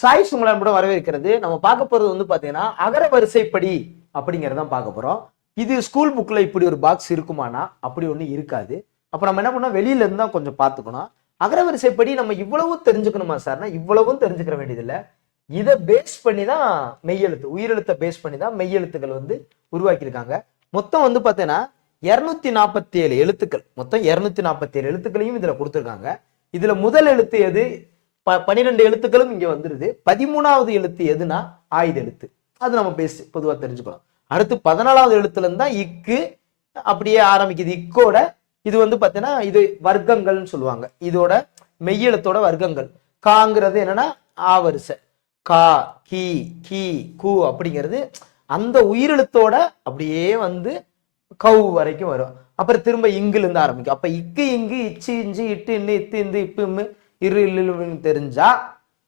சாய் உங்களை கூட வரவேற்கிறது. நம்ம பார்க்க போறது வந்து பாத்தீங்கன்னா அகர வரிசைப்படி அப்படிங்கறதான் பார்க்க போறோம். இது ஸ்கூல் புக்ல இப்படி ஒரு பாக்ஸ் இருக்குமானா? அப்படி ஒண்ணு இருக்காது. அப்ப நம்ம என்ன பண்ணோம்? வெளியில இருந்து தான் கொஞ்சம் பார்த்துக்கணும். அகர வரிசைப்படி நம்ம இவ்வளவு தெரிஞ்சுக்கணுமா சார்னா இவ்வளவும் தெரிஞ்சுக்கிற வேண்டியதில்லை. இதை பேஸ் பண்ணி தான் மெய்யெழுத்து உயிரெழுத்தை பேஸ் பண்ணி தான் மெய்யெழுத்துக்கள் வந்து உருவாக்கியிருக்காங்க. மொத்தம் வந்து பார்த்தீங்கன்னா இரநூத்தி நாற்பத்தி ஏழு எழுத்துக்கள். மொத்தம் இரநூத்தி நாற்பத்தி ஏழு எழுத்துக்களையும் இதுல கொடுத்துருக்காங்க. இதுல முதல் எழுத்து எது? ப பன்னிரெண்டு எழுத்துக்களும் இங்க வந்துருது. பதிமூணாவது எழுத்து எதுனா ஆயுத எழுத்து. அது நம்ம பேசி பொதுவா தெரிஞ்சுக்கலாம் அடுத்து பதினாலாவது எழுத்துலேருந்து தான் இக்கு அப்படியே ஆரம்பிக்குது. இக்கோட இது வந்து பார்த்தீங்கன்னா இது வர்க்கங்கள்னு சொல்லுவாங்க. இதோட மெய்யெழுத்தோட வர்க்கங்கள். காங்கிறது என்னன்னா ஆவரிசை. கா கி கி கு அப்படிங்கிறது அந்த உயிரெழுத்தோட அப்படியே வந்து கவு வரைக்கும் வரும். அப்புறம் திரும்ப இங்குல இருந்து ஆரம்பிக்கும். அப்ப இக்கு இங்கு இச்சு இஞ்சு இட்டு இன்னு இத்து இந்து இப்பு இம்மு இரு இல்லுன்னு தெரிஞ்சா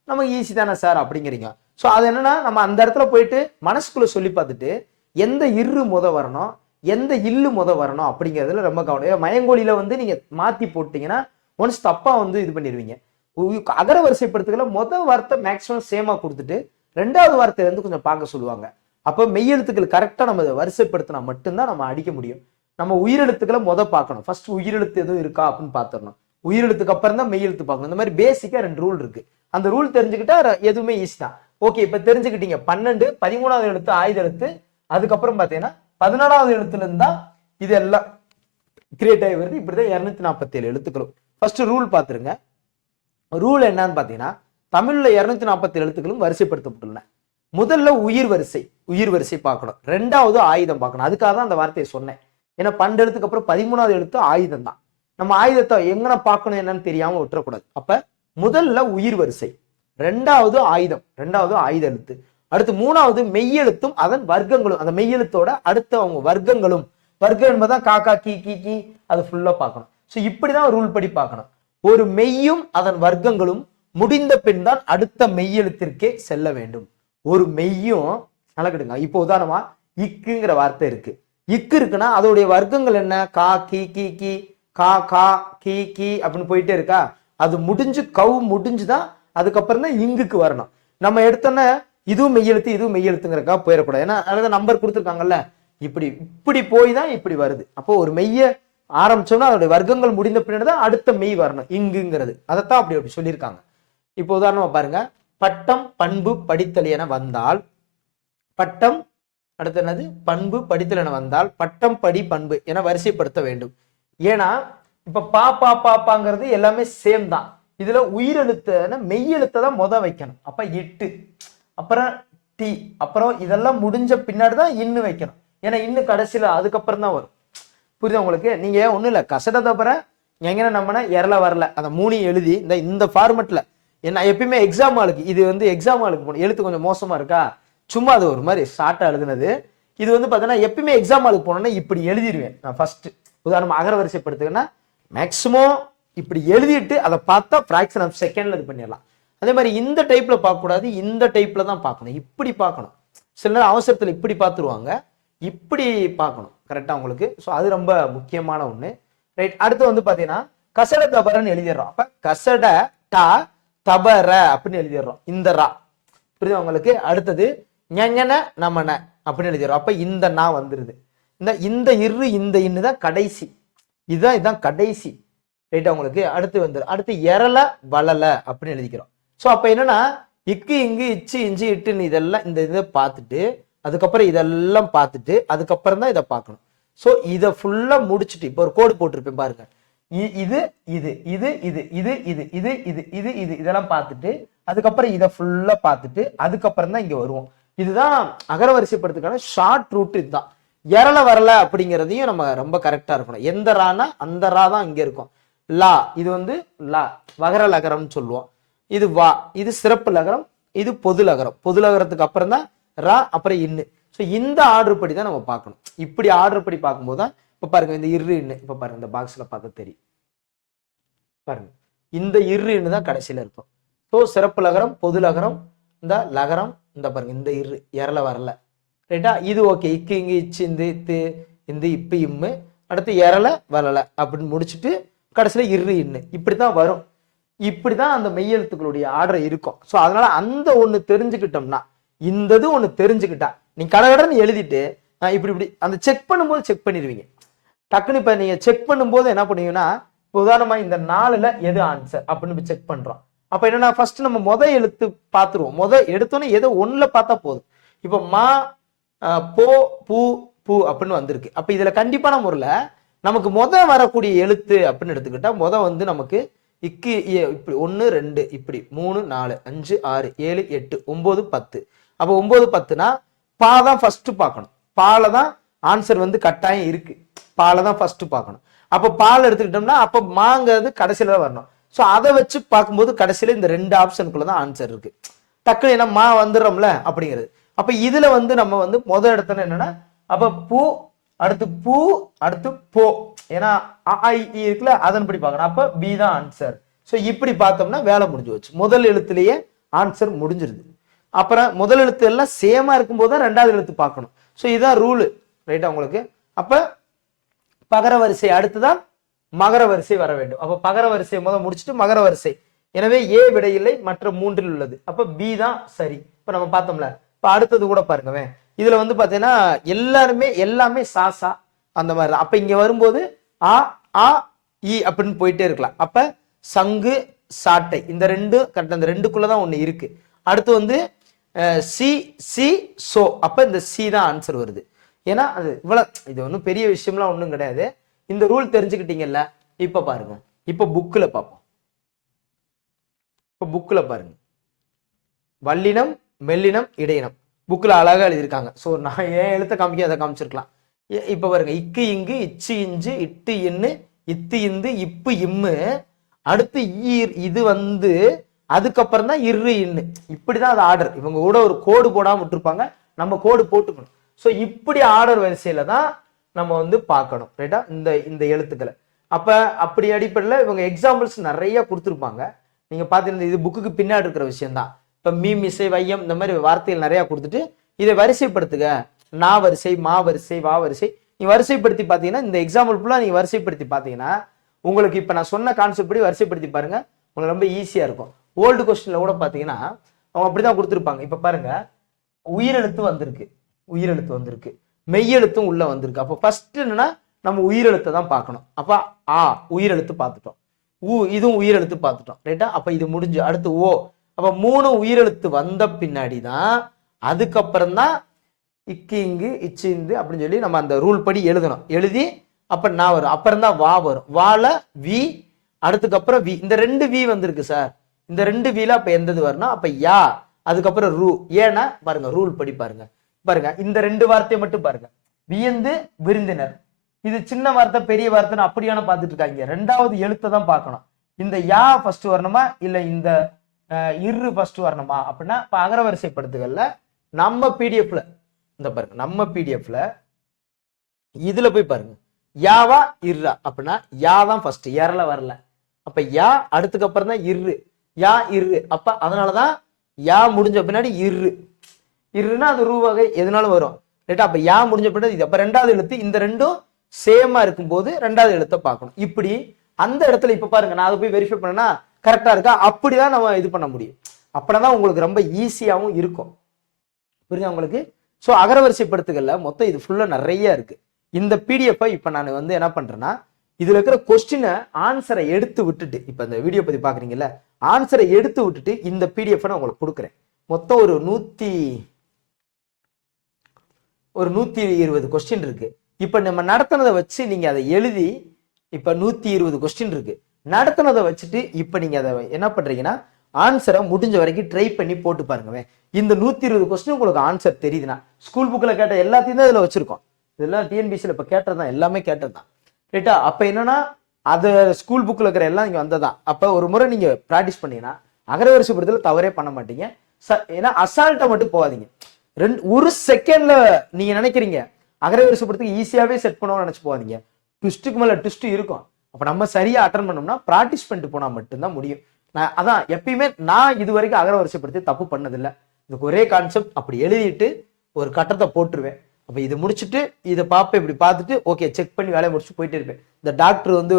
நமக்கு ஈஸி தானே சார் அப்படிங்கிறீங்க. ஸோ அது என்னன்னா நம்ம அந்த இடத்துல போயிட்டு மனசுக்குள்ள சொல்லி பார்த்துட்டு எந்த இரு முத வரணும் எந்த இல்லு முத வரணும் அப்படிங்கிறதுல ரொம்ப கவனம். ஏன் மயங்கோலியில வந்து நீங்க மாத்தி போட்டீங்கன்னா ஒன்ஸ் தப்பா வந்து இது பண்ணிடுவீங்க. உ- அகர வரிசைப்படுத்துக்கல முத வார்த்தை மேக்ஸிமம் சேமா கொடுத்துட்டு ரெண்டாவது வார்த்தை வந்து கொஞ்சம் பார்க்க சொல்லுவாங்க. அப்போ மெய்யெழுத்துக்கள் கரெக்டாக நம்ம இதை வரிசைப்படுத்தினா மட்டும்தான் நம்ம அடிக்க முடியும். நம்ம உயிரெழுத்துக்களை முத பார்க்கணும். ஃபர்ஸ்ட் உயிரெழுத்து எதுவும் இருக்கா அப்படின்னு பார்த்துடணும். உயிரெழுத்துக்கு அப்புறம் தான் மெய்யெழுத்து பார்க்கணும். இந்த மாதிரி பேசிக்கா ரெண்டு ரூல் இருக்கு. அந்த ரூல் தெரிஞ்சுக்கிட்டா எதுவுமே ஈஸி தான். ஓகே இப்போ தெரிஞ்சுக்கிட்டீங்க. பன்னெண்டு பதிமூணாவது எழுத்து ஆயுத எழுத்து. அதுக்கப்புறம் பார்த்தீங்கன்னா பதினாலாவது எழுத்துல இருந்தா இது எல்லாம் கிரியேட் ஆகி வருது. இப்படிதான் இரநூத்தி நாற்பத்தி ஏழு எழுத்துக்களும். ஃபர்ஸ்ட் ரூல் பார்த்துருங்க ரூல் என்னன்னு பார்த்தீங்கன்னா தமிழ்ல இரநூத்தி நாற்பத்தி எழுத்துக்களும் வரிசைப்படுத்தப்பட்டுள்ளன. முதல்ல உயிர் வரிசை உயிர் வரிசை பார்க்கணும். ரெண்டாவது ஆயுதம் பார்க்கணும். அதுக்காக தான் அந்த வார்த்தையை சொன்னேன். ஏன்னா பன்னெண்டு எழுத்துக்கு அப்புறம் பதிமூணாவது எழுத்து ஆயுதம் தான் நம்ம ஆயுதத்தை எங்கன பார்க்கணும் என்னன்னு தெரியாம விட்டுறக்கூடாது. அப்ப முதல்ல உயிர் வரிசை. ரெண்டாவது ஆயுதம். ரெண்டாவது ஆயுத எழுத்து. அடுத்து மூணாவது மெய்யெழுத்தும் அதன் வர்க்கங்களும். அந்த மெய்யெழுத்தோட அடுத்த அவங்க வர்க்கங்களும். வர்க்கம் என்பதுதான் காக்கா கீ கீ கீ அது ஃபுல்லா பார்க்கணும். ஸோ இப்படிதான் ரூல் படி பார்க்கணும். ஒரு மெய்யும் அதன் வர்க்கங்களும் முடிந்த பின் தான் அடுத்த மெய்யெழுத்திற்கே செல்ல வேண்டும். ஒரு மெய்யும் நலக்கெடுங்க இப்போ உதாரணமா இக்குங்கிற வார்த்தை இருக்கு. இக்கு இருக்குன்னா அதோடைய வர்க்கங்கள் என்ன? கா கி கி கி. கா கா கி கி அப்படின்னு போயிட்டே இருக்கா? அது முடிஞ்சு கவு முடிஞ்சுதான் அதுக்கப்புறம் தான் இங்குக்கு வரணும். நம்ம எடுத்தோன்னே இதுவும் மெய்யெழுத்து இதுவும் மெய்யெழுத்துங்கிறக்கா போயிடக்கூடாது. ஏன்னா அதாவது நம்பர் கொடுத்துருக்காங்கல்ல? இப்படி இப்படி போய் தான் இப்படி வருது. அப்போ ஒரு மெய்ய ஆரம்பிச்சோம்னா அதோடைய வர்க்கங்கள் முடிந்த பின்னாடி தான் அடுத்த மெய் வரணும். இங்குங்கிறது. அதைத்தான் அப்படி அப்படி சொல்லியிருக்காங்க. இப்போ உதாரணமா பாருங்க. பட்டம் பண்பு படித்தல் என வந்தால் பட்டம் அடுத்து என்னது? பண்பு படித்தல் என வந்தால் பட்டம் படி பண்பு என வரிசைப்படுத்த வேண்டும். ஏன்னா இப்ப பா பா பாப்பாங்கிறது எல்லாமே சேம் தான். இதுல மெய் எழுத்தை தான் முத வைக்கணும். அப்ப எட்டு. அப்புறம் டி அப்புறம் இதெல்லாம் முடிஞ்ச பின்னாடி தான் இன்னும் வைக்கணும். ஏன்னா இன்னும் கடைசியில அதுக்கப்புறம் தான் வரும். புரியுது உங்களுக்கு? நீங்க ஒன்றும் இல்லை. கசட தவிர எங்கன்னா நம்மனா இரல வரல. அந்த மூணையும் எழுதி இந்த இந்த ஃபார்மெட்ல என்ன எப்பயுமே எக்ஸாம் ஆளுக்கு இது வந்து எக்ஸாம் ஆளுக்கு போகணும். எழுத்து கொஞ்சம் மோசமா இருக்கா? சும்மா அது ஒரு மாதிரி ஷார்ட்டாக எழுதுனது. இது வந்து பார்த்தீங்கன்னா எப்பயுமே எக்ஸாம் ஆளுக்கு போனோம்னா இப்படி எழுதிடுவேன் நான் ஃபர்ஸ்ட்டு உதாரணமாக அகரவரிசைப்படுத்துங்கன்னா மேக்ஸிமம் இப்படி எழுதிட்டு அதை பார்த்தா ஃப்ராக்ஷன் ஆஃப் செகண்ட்ல இது பண்ணிடலாம். அதே மாதிரி இந்த டைப்ல பார்க்கக்கூடாது இந்த டைப்ல தான் பார்க்கணும். இப்படி பார்க்கணும். சில நேரம் அவசரத்தில் இப்படி பார்த்துருவாங்க. இப்படி பார்க்கணும். கரெக்டாக உங்களுக்கு? ஸோ அது ரொம்ப முக்கியமான ஒன்று ரைட் அடுத்து வந்து பார்த்தீங்கன்னா கசட தபரன்னு எழுதிடுறோம். அப்போ கசட டா தபர அப்படின்னு எழுதிடுறோம். இந்த ரா. புரியுது உங்களுக்கு? அடுத்தது ஞஞன நமன அப்படின்னு எழுதிடுறோம். அப்போ இந்த நா வந்துருது. இந்த இந்த இரு இந்த இன்னு தான் கடைசி இதுதான் இதுதான் கடைசி ரைட்டா உங்களுக்கு அடுத்து வந்துடும் அடுத்து எரல வளல அப்படின்னு எழுதிக்கிறோம் ஸோ அப்போ என்னன்னா இக்கு இங்கு இச்சு இஞ்சி இட்டுன்னு இதெல்லாம் இந்த இதை பார்த்துட்டு அதுக்கப்புறம் இதெல்லாம் பார்த்துட்டு அதுக்கப்புறம் தான் இதை பார்க்கணும் ஸோ இதை ஃபுல்லாக முடிச்சுட்டு இப்போ ஒரு கோடு போட்டிருப்பேன் பாருங்க இ- இது இது இது இது இது இது இது இது இது இது இதெல்லாம் பார்த்துட்டு அதுக்கப்புறம் இதை ஃபுல்லாக பார்த்துட்டு அதுக்கப்புறம் தான் இங்கே வருவோம் இதுதான் அகரவரிசைப்படுத்துக்கான ஷார்ட் ரூட் இதுதான் எரல வரல அப்படிங்கிறதையும் நம்ம ரொம்ப கரெக்டாக இருக்கணும். எந்த ரானா அந்த ரா தான் இங்கே இருக்கும். லா இது வந்து லா வகர லகரம்னு சொல்லுவோம். இது வா இது சிறப்பு லகரம் இது பொது லகரம். பொது லகரத்துக்கு அப்புறம் தான் ரா அப்புறம் இன்னு. ஸோ இந்த ஆர்டர் படி தான் நம்ம பார்க்கணும். இப்படி ஆர்டர் படி பார்க்கும்போது தான் இப்போ பாருங்க இந்த இரு இன்னு. இப்போ பாருங்க இந்த பாக்ஸில் பார்த்தா தெரியும். பாருங்க இந்த இரு இன்னு தான் கடைசியில் இருக்கும். ஸோ சிறப்பு லகரம் பொது லகரம் இந்த லகரம் இந்த பாருங்க இந்த இரு இரல வரல. ரைட்டா இது ஓகே இக்கு இங்கு இச்சு இந்த இத்து இந்த இப்போ இம்மு. அடுத்து இரல வரல அப்படின்னு முடிச்சுட்டு கடைசியில் இரு இன்னு. இப்படி தான் வரும். இப்படி தான் அந்த மெய்யெழுத்துக்களுடைய ஆர்டர் இருக்கும். ஸோ அதனால அந்த ஒன்று தெரிஞ்சுக்கிட்டோம்னா இந்த இது தெரிஞ்சுக்கிட்டா நீ கடகடன்னு எழுதிட்டு நான் இப்படி இப்படி அந்த செக் பண்ணும்போது செக் பண்ணிடுவீங்க. டக்குன்னு இப்போ நீங்கள் செக் பண்ணும்போது என்ன பண்ணுவீங்கன்னா இப்போ உதாரணமாக இந்த நாளில் எது ஆன்சர் அப்படின்னு செக் பண்ணுறோம் அப்போ என்னன்னா ஃபர்ஸ்ட் நம்ம முத எழுத்து பார்த்துருவோம். முத எடுத்தோன்னே ஏதோ ஒன்றில் பார்த்தா போதும். இப்போ மா போ பூ பூ அப்படின்னு வந்திருக்கு. அப்போ இதில் கண்டிப்பான முறையில் நமக்கு மொதல் வரக்கூடிய எழுத்து அப்படின்னு எடுத்துக்கிட்டால் மொதல் வந்து நமக்கு இக்கு இ- இப்படி ஒன்று ரெண்டு இப்படி மூணு நாலு அஞ்சு ஆறு ஏழு எட்டு ஒம்பது பத்து. அப்போ ஒம்பது பத்துனா பா தான் ஃபஸ்ட்டு பார்க்கணும். பால தான் ஆன்சர் வந்து கட்டாயம் இருக்கு. பாலை தான் ஃபஸ்ட்டு பார்க்கணும். அப்போ பால் எடுத்துக்கிட்டோம்னா அப்போ மாங்கிறது கடைசியில் தான் வரணும். ஸோ அதை வச்சு பார்க்கும்போது கடைசியில் இந்த ரெண்டு ஆப்ஷனுக்குள்ள தான் ஆன்சர் இருக்கு. டக்குனு என்ன மா வந்துடுறோம்ல அப்படிங்கிறது. அப்ப இதுல வந்து நம்ம வந்து முதல் இடத்துல என்னன்னா அப்ப பூ அடுத்து பூ அடுத்து போ. ஏன்னா ஆ, இருக்குல்ல அதன்படி பார்க்கணும். அப்ப பி தான் ஆன்சர் ஸோ இப்படி பார்த்தோம்னா வேலை முடிஞ்சு வச்சு முதல் எழுத்துலயே ஆன்சர் முடிஞ்சிருது. அப்புறம் முதல் எழுத்து எல்லாம் சேமா இருக்கும்போது தான் ரெண்டாவது எழுத்து பார்க்கணும். ஸோ இதுதான் ரூலு ரைட்டா உங்களுக்கு? அப்ப பகர வரிசை அடுத்துதான் மகர வரிசை வர வேண்டும். அப்ப பகர வரிசை முதல் முடிச்சுட்டு மகர வரிசை. எனவே ஏ விடையில்லை மற்ற மூன்றில் உள்ளது. அப்ப பி தான் சரி. இப்ப நம்ம பார்த்தோம்ல இப்ப அடுத்தது கூட பாருங்கவே இதுல வந்து பாத்தீங்கன்னா எல்லாருமே எல்லாமே சாசா அந்த மாதிரி தான். அப்ப இங்க வரும்போது ஆ ஆ இ அப்படின்னு போயிட்டே இருக்கலாம். அப்ப சங்கு சாட்டை இந்த ரெண்டு கரெக்ட் அந்த ரெண்டுக்குள்ளதான் ஒண்ணு இருக்கு. அடுத்து வந்து சி சி சோ. அப்ப இந்த சி தான் ஆன்சர் வருது. ஏன்னா அது இவ்வளவு இது ஒன்றும் பெரிய விஷயம்லாம் ஒன்றும் கிடையாது. இந்த ரூல் தெரிஞ்சுக்கிட்டீங்கல்ல இப்ப பாருங்க. இப்ப புக்கில் பார்ப்போம் இப்ப புக்கில் பாருங்க. வல்லினம் மெல்லினம் இடையினம். புக்கில் அழகாக எழுதியிருக்காங்க. ஸோ நான் ஏன் எழுத்த காமிக்க அதை காமிச்சிருக்கலாம். இப்போ பாருங்க. இக்கு இங்கு இச்சு இஞ்சு இட்டு இன்னு இத்து இந்து இப்பு இம்மு. அடுத்து ஈர் இது வந்து அதுக்கப்புறம் தான் இரு இன்னு. இப்படிதான் அது ஆர்டர் இவங்க கூட ஒரு கோடு போடாம விட்டுருப்பாங்க. நம்ம கோடு போட்டுக்கணும். ஸோ இப்படி ஆர்டர் வரிசையில தான் நம்ம வந்து பார்க்கணும். ரைட்டா இந்த இந்த எழுத்துக்களை. அப்ப அப்படி அடிப்படையில் இவங்க எக்ஸாம்பிள்ஸ் நிறைய கொடுத்துருப்பாங்க. நீங்க பார்த்துருந்த இது புக்குக்கு பின்னாடி இருக்கிற விஷயம்தான். இப்போ மீம் இசை வையம் இந்த மாதிரி வார்த்தைகள் நிறையா கொடுத்துட்டு இதை வரிசைப்படுத்துக. நா வரிசை மா வரிசை வா வரிசை. நீ வரிசைப்படுத்தி பார்த்தீங்கன்னா இந்த எக்ஸாம்பிள் ஃபுல்லாக நீங்கள் வரிசைப்படுத்தி பார்த்தீங்கன்னா உங்களுக்கு இப்போ நான் சொன்ன கான்செப்ட் படி வரிசைப்படுத்தி பாருங்க உங்களுக்கு ரொம்ப ஈஸியாக இருக்கும். ஓல்டு கொஸ்டினில் கூட பார்த்தீங்கன்னா அவங்க அப்படி தான் கொடுத்துருப்பாங்க. இப்போ பாருங்க உயிரெழுத்து வந்திருக்கு. உயிரெழுத்து வந்திருக்கு. மெய்யெழுத்தும் உள்ளே வந்திருக்கு. அப்போ ஃபர்ஸ்ட் என்னன்னா நம்ம உயிரெழுத்தை தான் பார்க்கணும். அப்போ ஆ உயிரெழுத்து பார்த்துட்டோம். ஊ இதுவும் உயிரெழுத்து பார்த்துட்டோம். ரைட்டா அப்போ இது முடிஞ்சு அடுத்து ஓ அப்போ மூணு உயிரெழுத்து வந்த பின்னாடி தான் அதுக்கப்புறம் தான் இக்கு இங்கு இச்சு இந்து அப்படின்னு சொல்லி நம்ம அந்த ரூல் படி எழுதணும். எழுதி அப்ப நான் வரும். அப்புறம் தான் வா வரும். வால வி அடுத்துக்கப்புறம் வி. இந்த ரெண்டு வி வந்திருக்கு சார். இந்த ரெண்டு வில அப்ப எந்தது வரணும் அப்ப யா. அதுக்கப்புறம் ரூ. ஏன்னா பாருங்க ரூல் படி பாருங்க. பாருங்க இந்த ரெண்டு வார்த்தையை மட்டும் பாருங்க. வியந்து விருந்தினர். இது சின்ன வார்த்தை பெரிய வார்த்தைன்னு அப்படியான பார்த்துட்டு இருக்காங்க. ரெண்டாவது எழுத்தை தான் பார்க்கணும். இந்த யா ஃபர்ஸ்ட் வரணுமா இல்ல இந்த இரு ஃபர்ஸ்ட் வரணுமா? அப்படின்னா இப்போ அகரவரிசைப்படுத்துகள்ல நம்ம பிடிஎஃப்ல இந்த பாருங்க நம்ம பிடிஎஃப்ல இதுல போய் பாருங்க. யாவா இர்ரா. அப்படின்னா யா தான் ஃபர்ஸ்ட் ஏறல வரல? அப்ப யா அடுத்துக்கு அப்புறம் தான் இரு யா இரு அப்ப அதனாலதான் யா முடிஞ்ச பின்னாடி இரு இருன்னா அது ரூ வகை எதுனாலும் வரும். ரைட்டா? அப்ப யா முடிஞ்ச பின்னாடி இது. அப்ப ரெண்டாவது எழுத்து இந்த ரெண்டும் சேமா இருக்கும்போது ரெண்டாவது எழுத்தை பார்க்கணும். இப்படி அந்த இடத்துல இப்ப பாருங்க நான் அதை போய் வெரிஃபை பண்ணேன்னா கரெக்டாக இருக்கா? அப்படி தான் நம்ம இது பண்ண முடியும். அப்படிதான் உங்களுக்கு ரொம்ப ஈஸியாகவும் இருக்கும். புரியுதா உங்களுக்கு? ஸோ அகரவரிசைப்படுத்துகளில் மொத்தம் இது ஃபுல்லாக நிறைய இருக்குது இந்த பிடிஎஃப்பை இப்போ நான் வந்து என்ன பண்ணுறேன்னா இதில் இருக்கிற கொஸ்டினை ஆன்சரை எடுத்து விட்டுட்டு இப்போ இந்த வீடியோ பற்றி பார்க்குறீங்கல்ல ஆன்சரை எடுத்து விட்டுட்டு இந்த பிடிஎஃப் நான் உங்களுக்கு கொடுக்குறேன். மொத்தம் ஒரு நூற்றி ஒரு நூற்றி இருபது கொஸ்டின் இருக்குது இப்போ நம்ம நடத்தினதை வச்சு நீங்கள் அதை எழுதி இப்போ நூற்றி இருபது கொஸ்டின் இருக்குது நடத்தினதை வச்சுட்டு இப்ப நீங்க அதை என்ன பண்றீங்கன்னா ஆன்சரை முடிஞ்ச வரைக்கும் ட்ரை பண்ணி போட்டு பாருங்கவே இந்த நூத்தி இருபது கொஸ்டின் உங்களுக்கு ஆன்சர் தெரியுதுன்னா ஸ்கூல் புக்கில் கேட்ட எல்லாத்தையும் தான் இதுல வச்சிருக்கோம். இதெல்லாம் டிஎன்பிசியில் கேட்டது கேட்டதுதான் எல்லாமே கேட்டதுதான் ரைட்டா அப்போ என்னன்னா அது ஸ்கூல் புக்கில் இருக்கிற எல்லாம் இங்கே வந்ததான் அப்போ ஒரு முறை நீங்கள் ப்ராக்டிஸ் பண்ணீங்கன்னா அகரவரிசைப்படுத்தல தவறே பண்ண மாட்டீங்க. ச- ஏன்னா அசால்ட்டை மட்டும் போகாதீங்க. ரெண்டு ஒரு செகண்டில் நீங்கள் நினைக்கிறீங்க அகரவரிசைப்படுத்துக்கு ஈஸியாகவே செட் பண்ணுவோம்னு நினச்சி போகாதீங்க. ட்விஸ்ட்டுக்கு மேலே ட்விஸ்ட்டு இருக்கும். அப்போ நம்ம சரியா அட்டன் பண்ணோம்னா ப்ராக்டிஸ் பண்ணிட்டு போனால் மட்டும்தான் முடியும். நான் அதான் எப்பயுமே நான் இது வரைக்கும் அகரவரிசைப்படுத்தி தப்பு பண்ணதில்லை. இதுக்கு ஒரே கான்செப்ட் அப்படி எழுதிட்டு ஒரு கட்டத்தை போட்டுருவேன். அப்போ இது முடிச்சுட்டு இதை பார்ப்பேன் இப்படி பார்த்துட்டு ஓகே செக் பண்ணி வேலையை முடிச்சு போயிட்டே இருப்பேன். இந்த டாக்டர் வந்து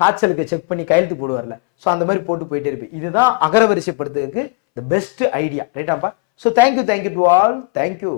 காய்ச்சலுக்கு செக் பண்ணி கையெழுத்து போடுவார்ல. ஸோ அந்த மாதிரி போட்டு போயிட்டே இருப்பேன். இதுதான் அகரவரிசைப்படுத்துறதுக்கு the best idea ரைட்டாப்பா so thank you thank you to all thank you